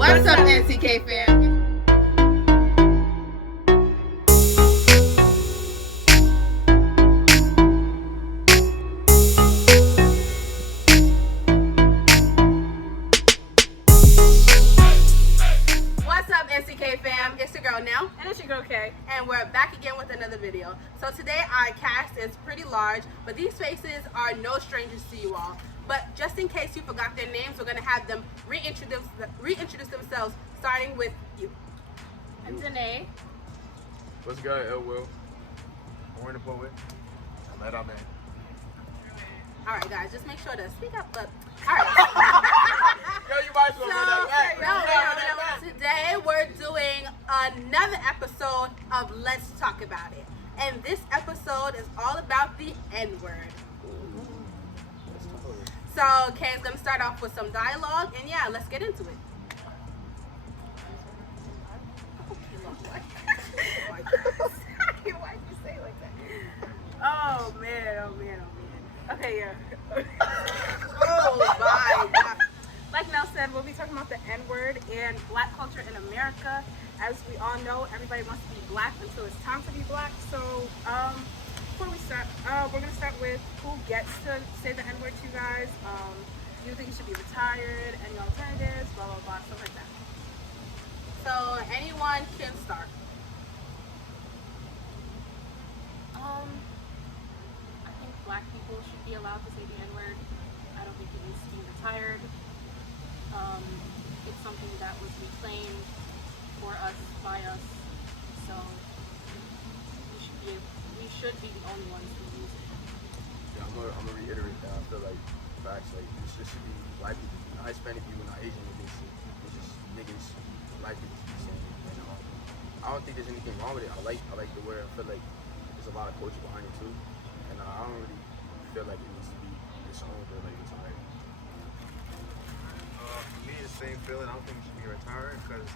What's up, NCK fam? What's up, NCK fam? It's your girl Nelle. And it's your girl Kay. And we're back again with another video. So today our cast is pretty large, but these faces are no strangers to you all. But just in case you forgot their names, we're gonna have them reintroduce themselves, starting with you. I'm Danae. What's good, Ill Will? Oren the poet. Ahmed. All right, guys, just make sure to speak up. But all right. Yo, you might as well run that back. Today we're doing another episode of Let's Talk About It, and this episode is all about the N-word. So Kay's gonna start off with some dialogue, and yeah, let's get into it. Why'd you say it like that? Oh man. Okay, yeah. Oh my God. Like Nell said, we'll be talking about the N-word and black culture in America. As we all know, everybody wants to be black until it's time to be black. So, before we start, we're gonna start with who gets to say the N-word to you guys. Do you think you should be retired? Any alternatives? Blah blah blah, stuff like that. So anyone can start. I think black people should be allowed to say the N-word. I don't think it needs to be retired. It's something that was reclaimed for us, by us. So we should be the only ones who use it. Yeah, I'm gonna reiterate that. I feel like facts, like this just should be black people, not Hispanic people, not Asian niggas. It's just niggas, black people saying it. And I don't think there's anything wrong with it. I like the word. I feel like there's a lot of culture behind it too, and I don't really feel like it needs to be disowned or like retired. For me, the same feeling. I don't think it should be retired because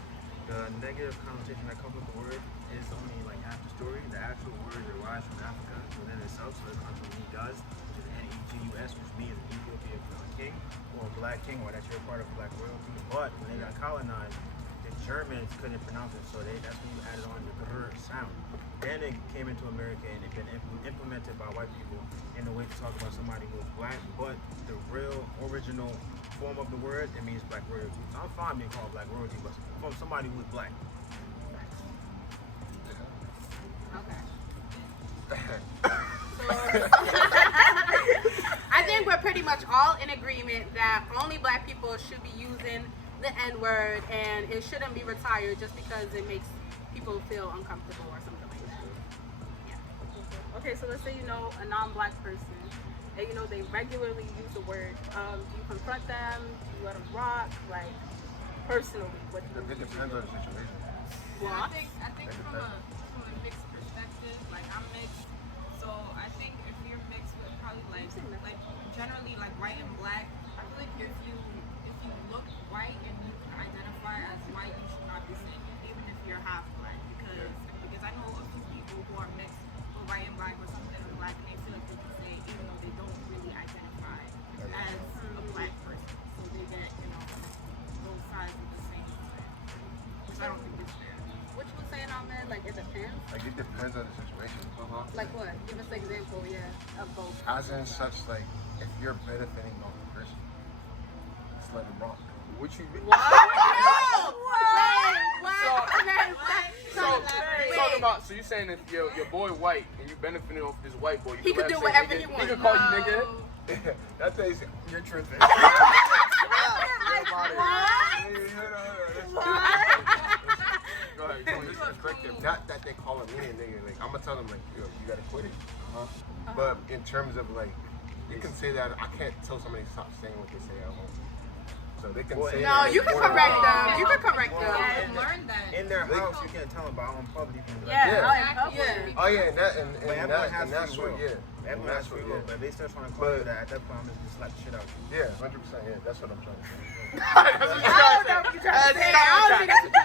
the negative connotation that comes with the word is only like half the story. The actual word derives from Africa within itself, so it comes from he does, which is N-E-G-U-S, which means an Ethiopian king or a black king, or that you're part of black royalty. But when they got colonized, the Germans couldn't pronounce it, so that's when you added on the grr sound. Then it came into America and it's been implemented by white people in a way to talk about somebody who is black, but the real original form of the word, it means black royalty. So I'm fine being called black royalty, but from somebody who is black. Okay. I think we're pretty much all in agreement that only black people should be using the N-word, and it shouldn't be retired just because it makes people feel uncomfortable or something like that. Yeah. Okay, so let's say you know a non-black person, and you know they regularly use the word. Do you confront them? Do you let them rock? Like, personally, what do you It depends on the situation. Well, I think from a mixed perspective, like I'm mixed, so I think if you're mixed with probably like generally like white and black, I feel like if you look white and you can identify as white, you should not be saying it, even if you're half black, because I know a few people who are mixed with white and black or something and black, and they feel like they can say it even though they don't really identify as a black person, so they get both sides of the same thing, which I don't think is fair. what you were saying, Ahmed? Like, it depends? Like it depends on the situation. Like what? Give us an example, yeah, of both. As in such, like if you're benefiting off the person, just let them rock. What you mean? What? No! So you saying if your boy white and you benefiting off this white boy, He could do whatever he wants. He could call you nigga. That thing's you're tripping. Go ahead. This is corrective. Not that they call it me a nigga. Like I'm gonna tell them like, yo, you gotta quit it. But in terms of like, you can say that. I can't tell somebody to stop saying what they say at home. So they can say. No, you can correct them. You can correct Yeah, them. I've learned that. In their house, you can't tell them, but out in public, you can be like, Yeah. oh yeah, and that's free what, will. Everyone has free will, but if they still trying to call you that, at that point, I'm just slap the shit out of you. Yeah, 100%. Yeah, that's what I'm trying to say.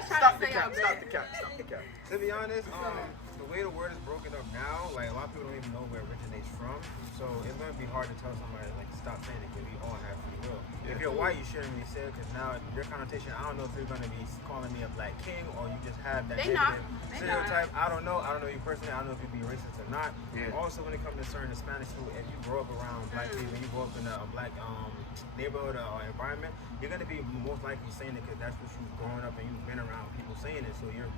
Stop the cap. To be honest, the way the word is broken up now, like a lot of people don't even know where it originated somebody's from. So it's gonna be hard to tell somebody like stop saying it because we all have free will. If you're white, you shouldn't really say it because now your connotation. I don't know if you're gonna be calling me a black king or you just have that negative stereotype. I don't know. I don't know you personally. I don't know if you'd be racist or not. Yeah. Also, when it comes to certain Spanish food, if you grow up around black people, you grow up in a black neighborhood or environment, you're gonna be most likely saying it because that's what you've grown up and you've been around people saying it. So you're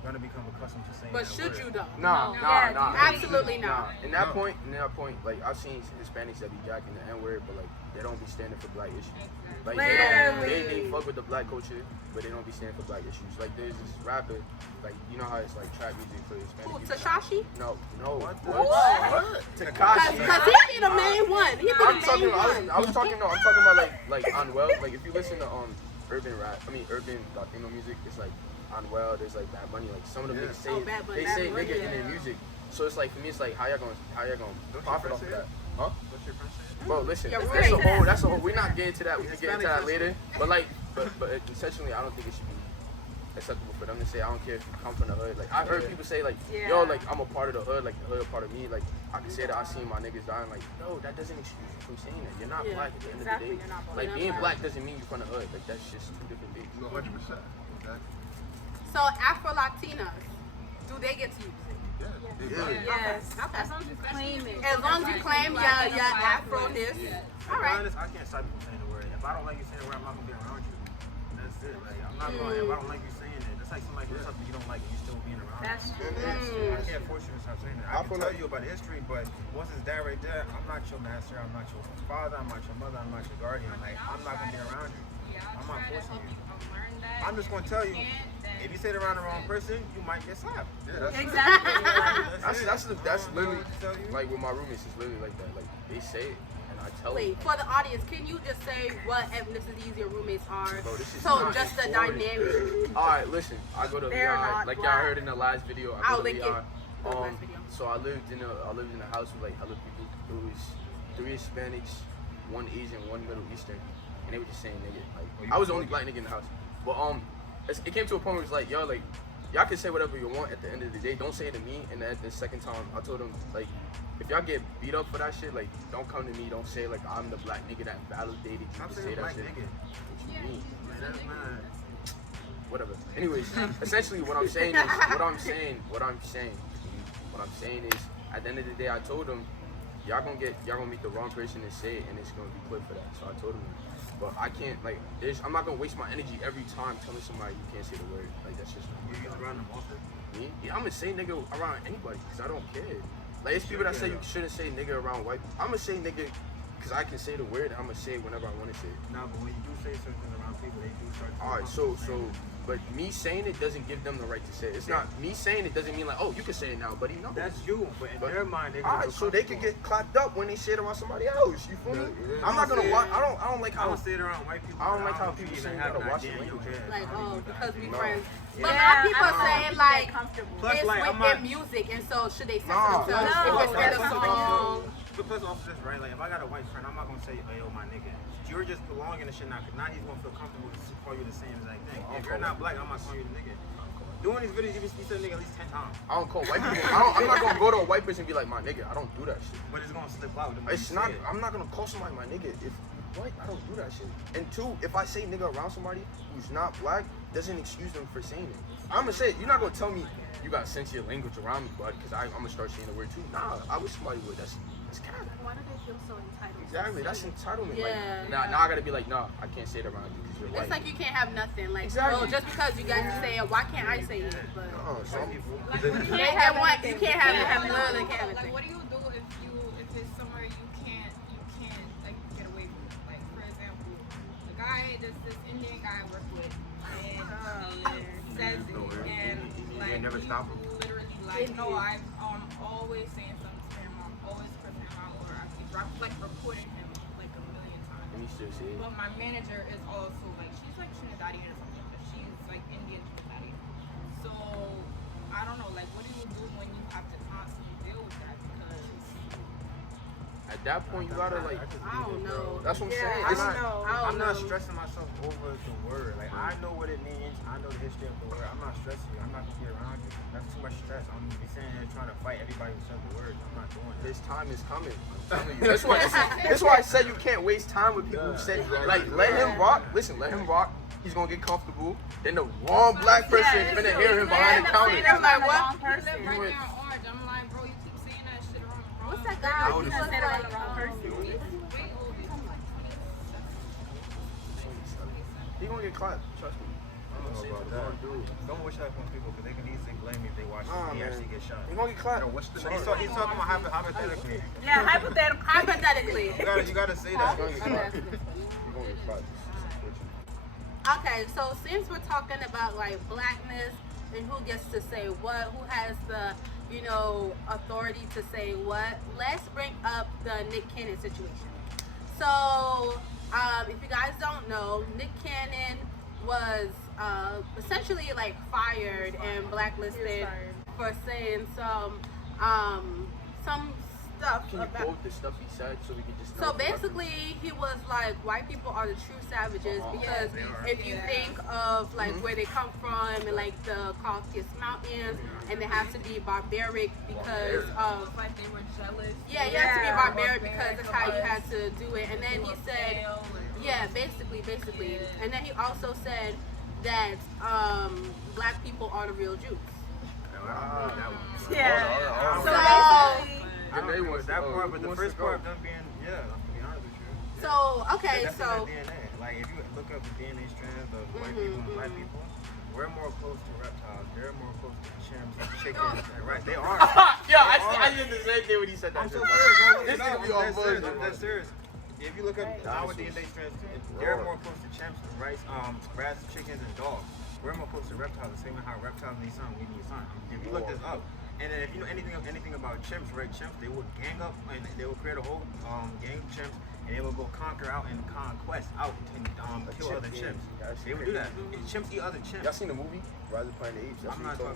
gonna become accustomed to saying But that should word. you though? Nah. Absolutely not. In that point, like I've seen Hispanics that be jacking the N-word, but like they don't be standing for black issues. Like they fuck with the black culture, but they don't be standing for black issues. Like there's this rapper, like you know how it's like trap music for Hispanic Who, people. Tashashi? No. What? Takashi. Because he be the main one. He be the main one. I'm talking about like Nword. Like if you listen to urban Latino music, it's like Nword. There's like Bad Bunny. Like some of them niggas say they say nigga in their music. So it's like for me, it's like how y'all gonna profit off of that? Huh? What's your friend saying? Bro, listen, Yeah, that's a whole. We're not getting to that. We can get into that later. But essentially, I don't think it should be acceptable for them to say, I don't care if you come from the hood. Like I've heard people say, like, yo, like I'm a part of the hood, like the hood a part of me. Like I can say that I seen my niggas dying. Like no, that doesn't excuse you from saying that. You're not black at the end of the day. Like being black doesn't mean you're from the hood. Like that's just two different things. 100%. So Afro Latinas, do they get to use it? Yes. Okay. As long as you claim it. As long as you claim your Afro-ness. All right. I can't stop people saying the word. If I don't like you saying the word, I'm not gonna be around you. That's it. Like I'm not gonna. If I don't like you saying it, that's like somebody doing something you don't like and you still being around. That's true. I can't force you to stop saying that. I can tell you about the history, but once it's that right there, I'm not your master. I'm not your father. I'm not your mother. I'm not your guardian. Like I'm not gonna be around you. I'm not forcing you. I'm just gonna tell you. If you sit around the wrong person, you might get slapped. Exactly. That's literally like with my roommates. It's literally like that. Like they say it, and I tell them. Wait, for the audience, can you just say what ethnicities your roommates are? Bro, this is So not just the important. dynamic. All right, listen. I go to They're Leon, not like y'all black. heard in the last video. I I'll go to link it. Leon. The last video. So I lived in a house with like hella people. It was 3 Hispanics, 1 Asian, 1 Middle Eastern, and they were just saying nigga. Like I was the only black nigga in the house. But it came to a point where it's like, yo, like y'all can say whatever you want at the end of the day. Don't say it to me. And at the second time, I told them like, if y'all get beat up for that shit, like don't come to me. Don't say like I'm the black nigga that validated you to say that shit. What you mean? Whatever. Anyways, essentially what I'm saying is what I'm saying is at the end of the day I told them y'all gonna meet the wrong person and say it and it's gonna be clipped for that. So I told them, but I can't I'm not gonna waste my energy every time telling somebody you can't say the word. Like that's just not You around them often? me. Yeah, I'm gonna say nigga around anybody because I don't care. Like it's people that say you shouldn't say nigga around white. I'm gonna say nigga because I can say the word. I'm gonna say it whenever I want to say it. Nah, but when you do say something around people, they do start to. All right, so but me saying it doesn't give them the right to say it. It's not me saying it doesn't mean like, oh, you can say it now, buddy. No. That's you, but in their mind, they're all gonna right, so they could get clapped up when they say it around somebody else. You feel me? I'm not gonna watch. I don't like I how. don't say it around white people. I don't like how people say you gotta watch the language. Like, oh, because we friends. Yeah. But my people say like Plus, it's like, with I'm not- their music, and so should they censor Nah, themselves no. if it's in a Plus, song? Plus, off this, right? Like, if I got a white friend, I'm not gonna say, "Hey, yo, my nigga." You're just belonging and shit now, cause now he's gonna feel comfortable to call you the same exact thing. If you're not black, I'm not calling you the nigga. Doing these videos, you said nigga at least 10 times. I don't call white people. I'm not gonna go to a white person and be like, my nigga. I don't do that shit. But it's gonna slip out. the more It's you not. say it. I'm not gonna call somebody my nigga if what? I don't do that shit. And 2, if I say nigga around somebody who's not black, doesn't excuse them for saying it. I'm gonna say it. You're not gonna tell me you got sensitive language around me, bud, because I'm gonna start saying the word too. Nah, I wish somebody would. That's kind of. Why do they feel so entitled? Exactly. That's entitlement. Yeah. Like, now I gotta be like, nah, I can't say it around you because you're white. It's like you can't have nothing. Like, Exactly. well, just because you guys say it, why can't I say it? But some people. you can't have one. You can't have literally can't have Like, anything. what do you do if it's somewhere you can't like get away from it? Like, for example, the guy, this Indian guy I work with, and he says it, and like never he stop him. literally like, no, I'm always saying something to him, I'm always cursing him out, or I'm like reporting him like a million times. Let me still say it. But my manager is also like, she's like Trinidadian or something, but she's like Indian Trinidadian. So I don't know, like, what do you do when you have to constantly deal with that? Because At at that point, you gotta like. I don't know. That's what I'm Yeah, saying. I It's don't know. I'm not stressing myself over the word. Like, I know what it means. I know the history of the word. I'm not stressing you. I'm not gonna be around you. That's too much stress. I'm gonna be sitting here trying to fight everybody who says the word. I'm not doing that. This time is coming. I'm telling you. That's why I said you can't waste time with people who said like let him rock. Listen, let him rock. He's gonna get comfortable. Then the wrong black person is gonna hear him behind the counter. I'm like, what? You live right there in Orange. I'm like, bro, you keep saying that shit wrong. What's that I guy? would He have was said it on like, the wrong person. He gonna get clapped. Trust me. I don't know about that. Don't wish that upon people because they can easily blame me if they watch it and they actually get shot. He gonna get clapped. So he's talking about hypothetically. Yeah, hypothetical. hypothetically. You gotta say that. He gonna get clapped. Okay, so since we're talking about like blackness and who gets to say what, who has the, you know, authority to say what, let's bring up the Nick Cannon situation. So, if you guys don't know, Nick Cannon was essentially like fired and blacklisted for saying some stuff Can you about. quote the stuff he said so we can just know? So basically, he was like, white people are the true savages because if you think of like where they come from and like the Caucasus Mountains, and they have to be barbaric because of. Like they were jealous. Yeah, you have to be barbaric because that's how you had to do it. And then he said, yeah, basically. And then he also said that black people are the real Jews. Yeah. So I don't agree with that part, but the first part of them being, I'm gonna be honest with you. So okay, That's so. in their DNA. Like if you look up the DNA strands of white people and black people, we're more close to reptiles. They're more close to chimps and chickens. And right, they are. Yeah, I did the same thing when he said that. I'm so serious. This nigga be on buzz. I'm dead serious. If you look up our DNA strands, they're more close to chimps, rats, chickens, and dogs. We're more close to reptiles. The same way how reptiles need sun, we need sun. If you look this up. And then if you know anything about chimps, right? Chimps, they will gang up and they will create a whole gang of chimps, and they will go conquer out and conquest out and kill other chimps. They would do that. Chimps eat other chimps. Y'all seen the movie Rise of Planet of the Apes? I'm not talking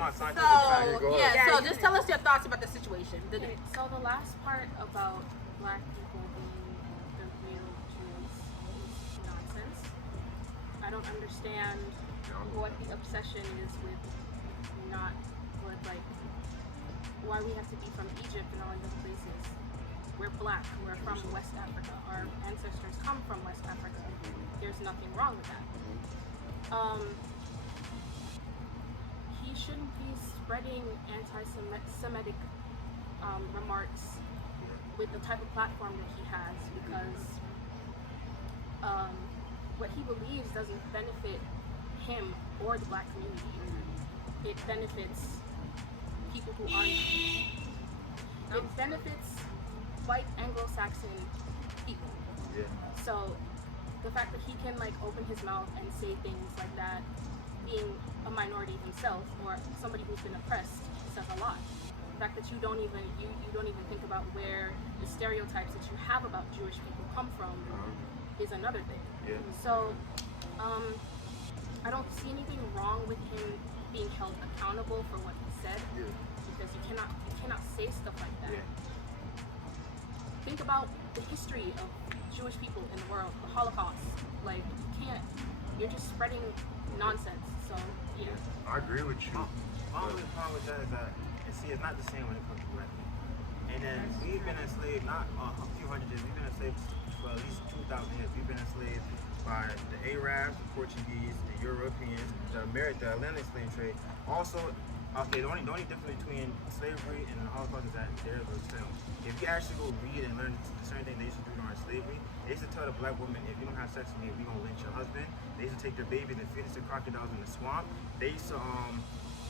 about scientific So fact. yeah, so just tell us your thoughts about the situation. Okay, so the last part about black people being the real Jews is nonsense. I don't understand what the obsession is with why we have to be from Egypt and all these other places. We're black, we're from West Africa. Our ancestors come from West Africa. There's nothing wrong with that. He shouldn't be spreading anti-Semitic remarks with the type of platform that he has because what he believes doesn't benefit him or the black community. It benefits people who aren't. It benefits white Anglo-Saxon people. Yeah. So the fact that he can like open his mouth and say things like that, being a minority himself or somebody who's been oppressed, says a lot. The fact that you don't even think about where the stereotypes that you have about Jewish people come from is another thing. Yeah. So I don't see anything wrong with him being held accountable for what he said because you cannot say stuff like that. Yeah. Think about the history of Jewish people in the world, the Holocaust. Like you're just spreading nonsense. So yeah. I agree with you. My only problem with that is that it's not the same when it comes to black people. And then we've been enslaved not a few hundred years, we've been enslaved for at least 2,000 years. We've been enslaved by the Arabs, the Portuguese, the Europeans, the Atlantic slave trade. Also, the only difference between slavery and the Holocaust is that there's a film. If you actually go read and learn certain things they used to do during slavery, they used to tell the black woman, if you don't have sex with me, we're gonna lynch your husband. They used to take their babies and feed it to crocodiles in the swamp. They used to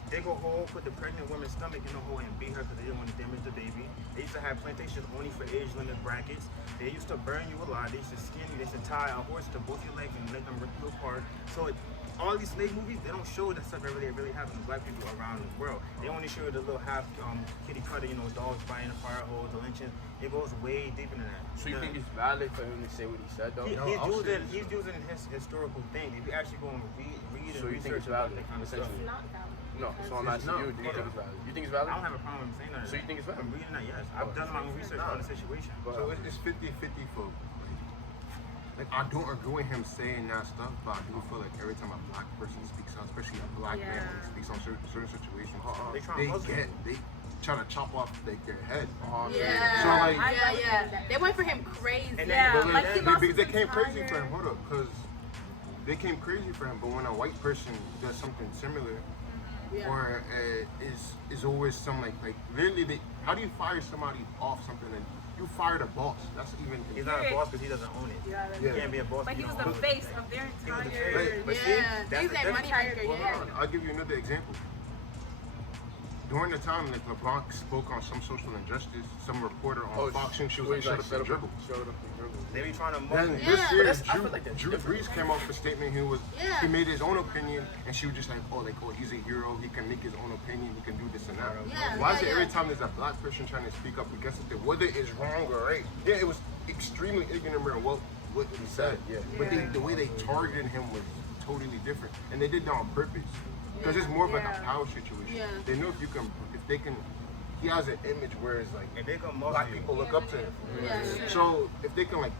dig a hole, put the pregnant woman's stomach in the hole and beat her because they didn't want to damage the baby. They used to have plantations only for age limit brackets. They used to burn you alive. They used to skin you. They used to tie a horse to both your legs and let them rip you apart. So all these slave movies, they don't show that stuff that really happens to black people around the world. They only show the little half kitty cutter, dogs biting the fire hose, the lynching. It goes way deeper than that. So you think it's valid for him to say what he said though? He's using his historical thing. If you actually go and read So and you think research it's valid, about that kind of stuff. It's not valid. No, so I'm asking you, do you think it's valid? You think it's valid? I don't have a problem saying that. So you think it's valid? I'm reading that, yes. I've done my own research on the situation. So it's 50-50 for like I don't agree with him saying that stuff, but I do feel like every time a black person speaks out, especially a black man when he speaks on certain situations, They try to muzzle him. they try to chop off like their head. Yeah. So like They went for him crazy. And Yeah, but like he lost they his came crazy for entire- him. Hold up, because they came crazy for him. But when a white person does something similar, or is always some like literally, how do you fire somebody off something and you fired a boss? That's even. He's not a boss because he doesn't own it. Yeah, You can't be a boss. But if he you was don't the own it. face of their He was the entire. face. But see, Yeah, that's he's the a difference. moneymaker. Hold Yeah. on, I'll give you another example. During the time that LeBron spoke on some social injustice, some reporter on Fox News, she was like, shut up and dribble. They be trying to muzzle Then him. this year, I feel like that's Drew different. Brees came off a statement. He made his own opinion, and she was just like, oh, he's a hero. He can make his own opinion. He can do this and that. Yeah, Why is it yeah, every yeah. time there's a black person trying to speak up against it, whether it's wrong or right? Yeah, it was extremely ignorant about what he said. Yeah. But the way they targeted him was totally different, and they did that on purpose because it's more of like a power situation. Yeah. They know if they can. He has an image where it's like And they gonna muzzle black you. people look up to him. Yeah. So if they can like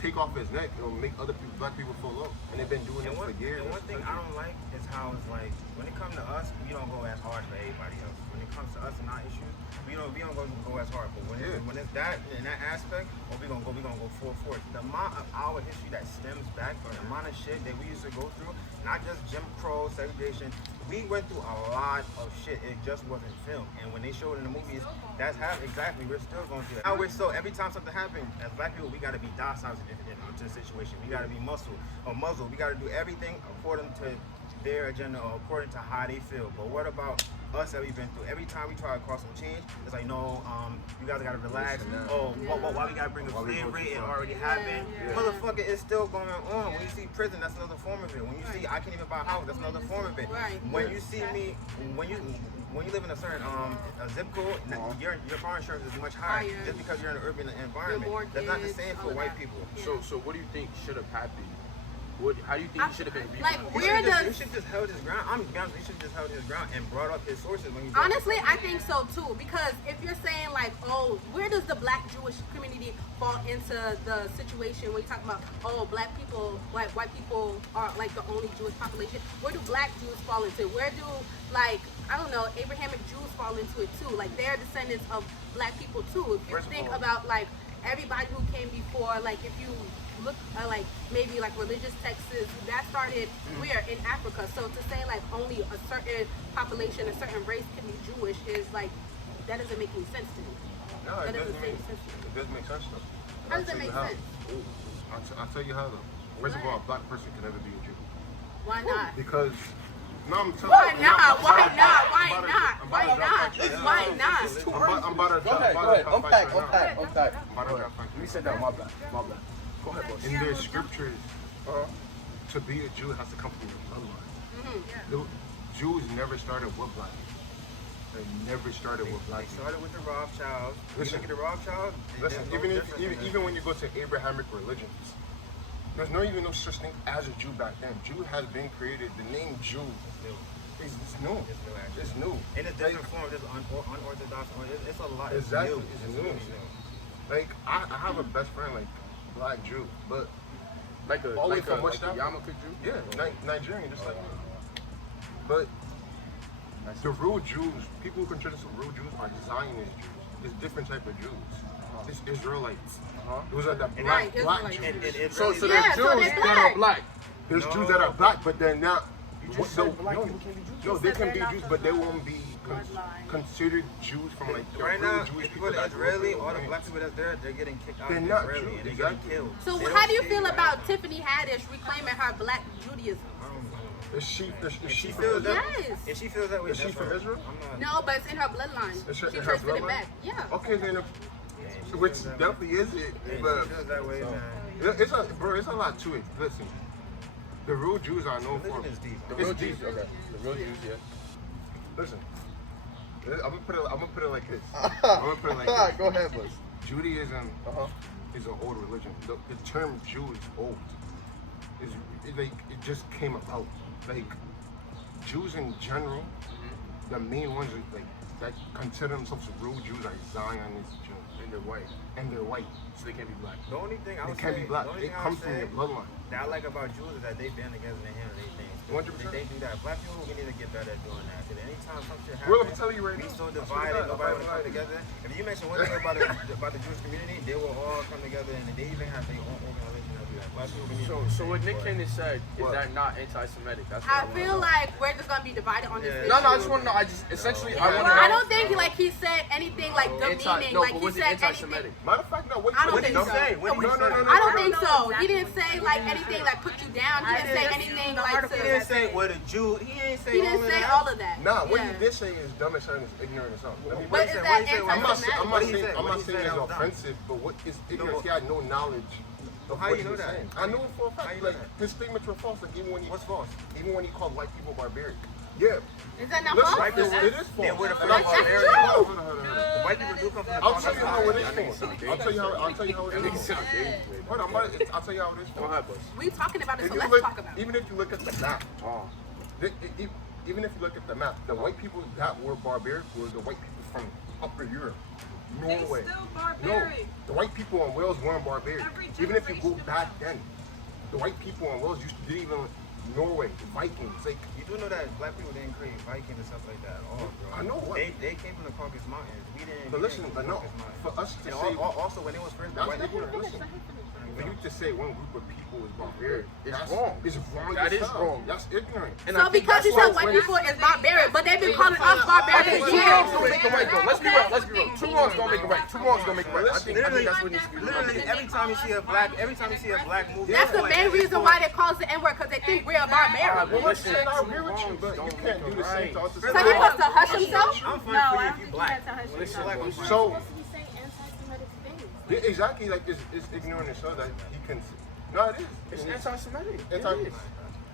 take off his neck, it'll make other people, black people feel low. And they've been doing it for years. And one thing I don't like is how it's like when it comes to us, we don't go as hard for everybody else. When it comes to us and our issues, we don't go as hard. But when it's that in that aspect, we gonna go full force. The amount of our history that stems back from the amount of shit that we used to go through, not just Jim Crow, segregation. We went through a lot of shit. It just wasn't filmed. And when they showed it in the movies, that's how exactly we're still going through it. Now we're still, every time something happens, as black people, we gotta be docile to the situation. We gotta be muzzled. We gotta do everything according to their agenda or according to how they feel. But what about us that we've been through? Every time we try to cross some change, it's like, no, you guys gotta relax. Oh, why we gotta bring up slavery? It already happened. Motherfucker, it's still going on. When you see prison, that's another form of it. When you see I can't even buy a house, that's another form of it. Right. When you see me, when you live in a certain a zip code, your car insurance is much higher just because you're in an urban environment. That's not the same for white people. So what do you think should have happened? How do you think he should have been Like, reviewed? where He should just held his ground. I'm be honest, he should just held his ground and brought up his sources when he Honestly, I think so too. Because if you're saying like, oh, where does the black Jewish community fall into the situation when you talk about, oh, black people, white people are like the only Jewish population? Where do black Jews fall into? Where do, like, I don't know, Abrahamic Jews fall into it too? Like, they're descendants of black people too. If you think about like everybody who came before, like if you look like maybe like religious texts, that started where in Africa. So to say like only a certain population, a certain race can be Jewish is like, that doesn't make any sense to me. No, That it doesn't doesn't make make sense to me. It does make sense though. How does that I'll tell you make how. sense? I'll tell you how though. First of all, a black person can never be a Jew. Why not? Because I'm telling Why you. not? Why not? Why I'm about not? to Why drop not? facts right now. Why not? I'm about to Go ahead. drop facts right now. Unpack. I'm about to drop facts Let me right sit now. down. My bad. Go ahead, boss. In their scriptures, to be a Jew has to come from your bloodline. The Jews never started with black people. They never started with black They people. started with the Rothschilds. Listen. You look at the Rothschilds. Listen, even when you go to Abrahamic religions, there's even no such thing as a Jew back then. Jew has been created. The name Jew is new. It's new. In a different form, just unorthodox. It's a lot. Exactly. It's It's new. new. Like I have a best friend, like black Jew, but Like a Always from like West a Africa. yarmulke Jew? yeah, Nigerian, just like me. But the real Jews, people who consider themselves real Jews are Zionist Jews. There's different type of Jews. There's Israelites. Those are the black Israelites. Jews. So Yeah, there's so Jews they're that are black. There's Jews that are black, but they're not. just said black people can be Jews. No, they said can they're be not Jews, from but they the won't be bloodline. considered Jews from like the Right real now, Jewish if you people. go to that grew up Israeli, in all the Oren. black people that's there, they're getting kicked out They're of not Israeli Jews, and they're exactly. getting killed. So They how don't do you see feel it. about Tiffany Haddish reclaiming her black Judaism? Is she If she from feels Israel? that, Yes. if she feels that way, Is she that's from her. Israel? I'm not. No, but it's in her bloodline. It's She her traced it bloodline? back. Yeah. Okay, then, Yeah, she which feels that way. definitely is it, Yeah, but she feels that way, man. it's a lot to it. Listen, the real Jews are known for. Religion is deep. The It's real deep. Jews, okay. The real Jews, yeah. Listen, I'm gonna put it like this. I'm gonna put it like this. Go ahead, boss. Judaism Uh-huh. is an old religion. The term Jew is old. It just came about. Like Jews in general the main ones are, like that consider themselves real Jews are Zionist Jews, And they're white, and they're white. so they can't be black. The only thing I They would can't say, be black. the only It thing I comes would from say your bloodline. that I like about Jews is that they band together and they handle their things. 100%. They do that. Black people, we need to get better at doing that. Because anytime some shit Well, happens, I'm telling you right we now. so I swear to divided, God, nobody I- will come together. If you mention one thing about the Jewish community, they will all come together and they even have their own organization that do that. Black people, we need to do So what the Nick same, Cannon said is What? that not anti-Semitic? That's what I wanna feel know. like we're just gonna be divided on this Yeah. issue. No, I just want to know. I just essentially I want to Well, know. I don't think like he said anything like demeaning. No, Like but he was it said anything. anti-Semitic? Matter of fact, no. Wait, I don't wait, think no. so. What did he say? I don't think know so. exactly He didn't say like anything like put you down. He didn't say anything like He didn't to. say what a Jew. He didn't say He all didn't of say that. all of that. Nah, what Yeah. he did say is dumb as hell and is ignorant as hell. Let me But break is it. that I'm not saying What did he say? I'm What not did he saying say it's that was dumb? offensive, but what is ignorance? No. He had no knowledge. Of How what you he know was that? saying. I know it for a How fact. you know Like that? his statements were false. Like even when he What's false? called white people barbaric. Yeah. Is that not Listen, false? it is false. Then where the And fuck I'll are tell you- they? hold on, hold on. White people do come from the I'll tell you how it Caucasus. is That nigga false. sound I'll tell you how it That nigga is false. sound dangerous. Hold on, I'll tell you how it is Go false. ahead, boss. We talking about it, If so you let's look, talk about it. even if you look at the map, Oh. even if you look at the map, the white people that were barbaric were the white people from Upper Europe, Norway. They still No, barbaric. the white people in Wales weren't barbaric. Every Even if you go generation back then, the white people in Wales didn't even Norway, the Vikings. Like You do know that black people didn't create Vikings and stuff like that at all, bro. I know what. They came from the Caucasus Mountains. We didn't. But we listen, didn't but come no, from the Caucasus for us to Mountains. say, And also when it was first, that's white people. listen. For you to say one group of people is barbaric, It's that's, wrong. It's wrong. That as is hell. wrong. That's ignorant. And So I think because you that's said why white when- people is barbaric, but they've been calling us barbaric Okay, for two years. wrongs don't make a right though. Let's be real. Let's be real. Two wrongs don't make a right. Two wrongs don't make a right. I think Literally, that's what needs to be literally every time you see a black movie. That's the main reason why they call us the N-word, because they think we're a barbaric. Well, Listen, listen, I two agree with you, wrongs but you don't can't make do a the same right. to us. So he supposed to hush himself? I'm fine No, for you I if don't you think black. that's how it Listen, should black, go. I'm fine. You're So supposed to be saying anti-Semitic things. yeah, exactly, like it's ignorant as hell that he can. No, it is. It's anti-Semitic. It Anti- is.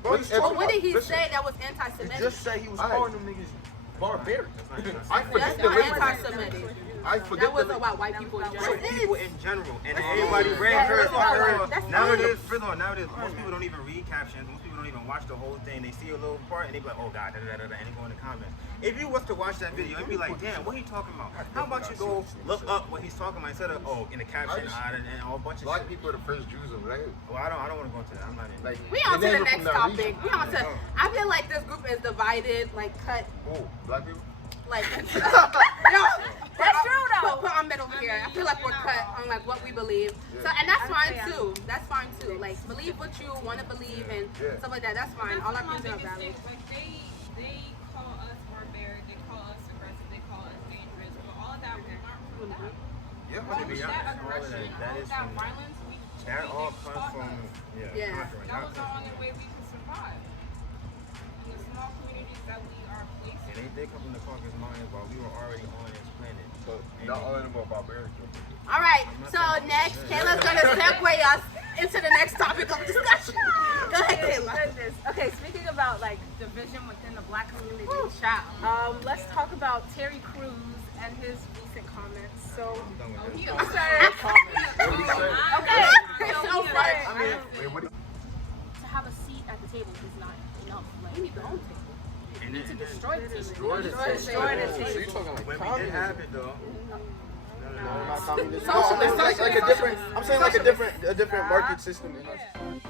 But Well, what did he listen, say that was He anti-Semitic? just said he was Alright. calling them niggas barbaric. I forget That's the not lyrics. anti-Semitic. I forget That was the about white people in White general. people in general, and everybody read her. That's Nowadays, most people don't even read captions. Most people don't even watch the whole thing. They see a little part and they be like, "Oh God," and they go in the comments. If you was to watch that video, you'd be like, "Damn, what he talking about?" How about you go look up what he's talking about instead of in the caption and a whole bunch of Black shit. people are the first Jews of right? Well, I don't want to go into that. I'm not in. Like We on to they the never next from that topic. region. We on to. I feel like this group is divided, like cut, Oh, black people. like. No, That's true, though. Put our middle here. I feel like we're cut on like what we believe. So and that's fine too. That's fine too. Like believe what you want to believe and stuff like that. That's fine. All our my opinions are biggest valid. thing. Like they call us barbaric, they call us aggressive, they call us dangerous, but all of that we learned from them. Yeah, All to be of that honest, all of aggression, that all is of that from violence, that all they comes taught from us. Yeah. conquering, That not was the only way we could survive. In the small communities that we are placed And in. they come from the Caucasus Mountains while we were already on this planet. But not all of them are barbaric. All right. So next, Kayla's gonna segue us into the next topic of discussion. Go ahead, Kayla. Goodness. Okay, speaking about like division within the black community, let's talk about Terry Crews and his recent comments. So, I'm sorry. What did he say? Okay. So funny. Wait, what? To have a seat at the table is not enough. Like, We need the own table. And you need to destroy the table. Destroy the So you talking like when we did communism? have it though. No, not communism. Socialism. No, I'm saying like a different. I'm saying like a different market system. You know?